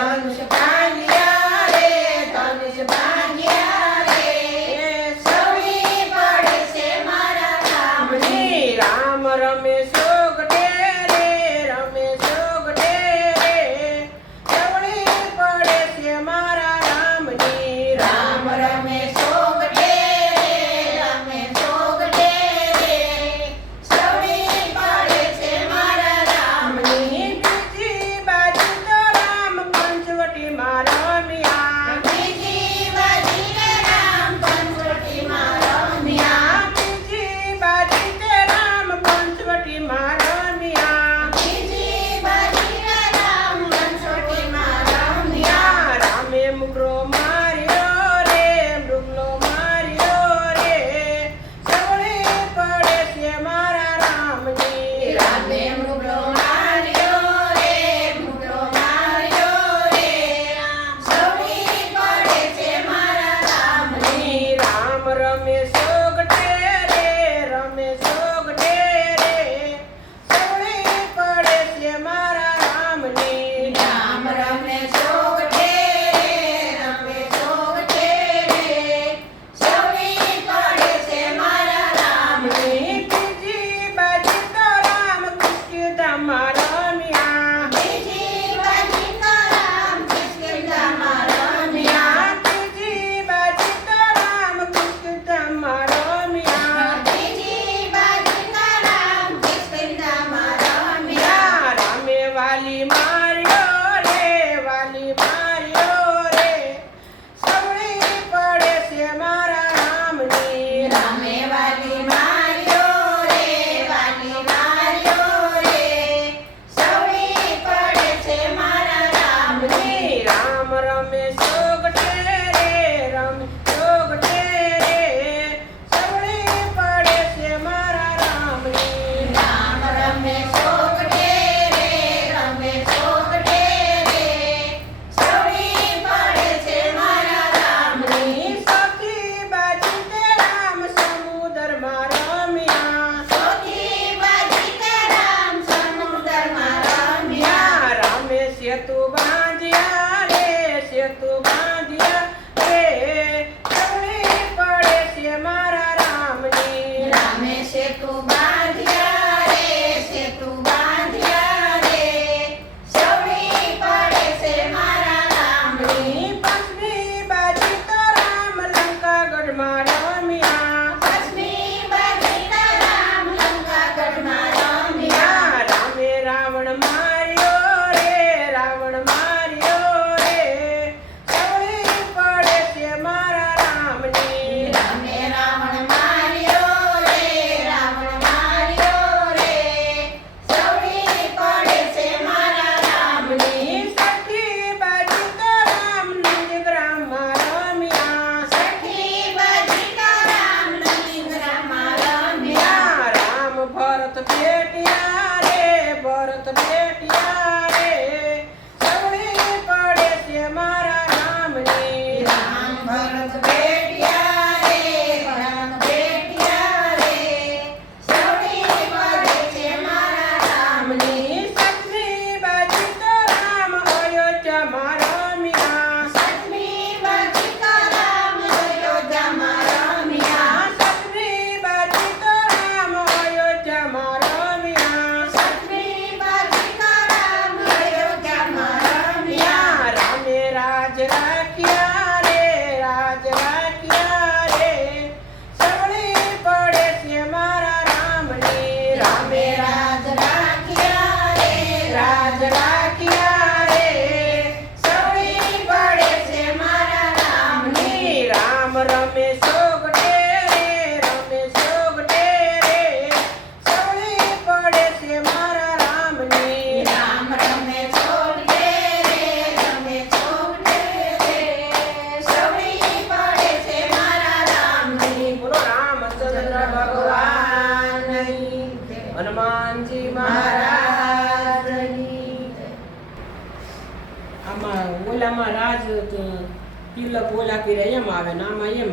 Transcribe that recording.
ધનુષ ભાંગ્યા રે, ધનુષ ભાંગ્યા રે, સવડી પડે છે મારા રામની. રામ રમે સોગડે રે, રમે સોગડે રે, સવડી પડે છે મારા રામની. રામ રમે સોગડે રે, રમે સોગડે રે, સવડી પડે છે મારા રામની. બીજી બાજુ તો રામ પંચવટીમાં રમ્યા, બીજી બાજુએ રામ પંચવટીમાં રમ્યા, બીજી બાજુ તે રામ પંચવટીમાં રમ્યા. બીજી બાજુએ રામ પંચવટીમાં રમ્યા. રામે મુગરો માર્યો રે, મૃગલો માર્યો રે, સવડી પડે છે મારા રામની. રામે મૃગલો માર્યો રે, મૃગલો માર્યો રે, સવડી પડે છે મારા રામની. રામ રમે સોગડે રે, રમે સોગડે રે, સવડી પડે છે મારા રામની. રામ રમે સોગડે રે, રમે સોગડે રે, સવડી પડે છે મારા રામની. બીજી બાજુ તો રામ કૃષ્ણધામમાં રમ્યા, બીજી બાજુ તો રામ કિષ્કિંધામાં રમ્યા, બીજી બાજુ તો રામ કૃષ્ણધામમાં રમ્યા. બીજી બાજુ તો રામ કિષ્કિંધામાં રમ્યા. રામે વાલી માર્યો રે, વાલી માર્યો રે, સવડી પડે છે મારા રામની. રામે વાલી માર્યો રે, વાલી માર્યો રે, સવડી પડે છે મારા રામની. રામ રમે સોગડે રે, રમે સોગડે રે, સવડી પડે છે મારા રામની. રામ રમે સોગડે રે, રમે સોગડે રે, સવડી પડે છે મારા રામની. સખી બાજુ તે રામ સમુદ્રમાં રમ્યા, સૌથી બાજી તે રામ સમુદ્રમાં રમ્યા. રામે સેતુ બાંધ્યા રે, સેતુ બાંધ્યા રે, સવડી પડે છે મારા રામની. રામે સેતુ બાંધ્યા રે, સેતુ બાંધ્યા રે, સવડી પડે છે મારા રામની. પશ્ચિમી બાજુ તો રામ લંકાગઢમાં રમ્યા, પશ્ચિમી બાજી તે રામ લંકાગઢમાં રમ્યા. રામે રાવણ માર્યો રે, રાવણ માર્યો રે, સવડી પડે છે મારા રામની. રામે રાવણ માર્યો રે, રાવણ માર્યો રે, સવડી પડે છે મારા રામની. સખી બાજુ તો રામ નંદગ્રામમાં રમ્યા, સખી બાજી તો રામ નંદીગ્રામમાં રમ્યા. રામ ભરત ભેટ્યા રે, ભરત ભેટ્યા રે, સવડી પડે છે મારા રામની. રામ ભરત ભેટ્યા રે, ભરત ભેટ્યા રે, સવડી પડે છે મારા રામની. સખી બાજુ તો રામ અયોધ્યામાં રમ્યા, સખી બાજી તો રામ અયોધ્યામાં રમ્યા. સખી બાજુ તો રામ અયોધ્યામાં રમ્યા. સખી બાજી તો રામ અયોધ્યામાં રમ્યા. રામે રાજ રાખ્યા રે, રાજ રાખ્યા રે, સવડી પડે છે મારા રામની. રામે રાજ રાખ્યા રે, રાજ રાખ્યા રે, સવડી પડે છે મારા રામની. રામ રમે સોગડે રે, રમે સોગડે રે, સવડી પડે છે મારા રામની. રામ રમે છોડે રે, રમે છોડે રે, સવડી પડે છે મારા રામની. બોલો રામચંદ્ર ભગવાનની, હનુમાનજી મહારાજની. આમાં ઓલામાં રાજ તિલક ઓલા કર્યા એમ આવે ને આમાં એમ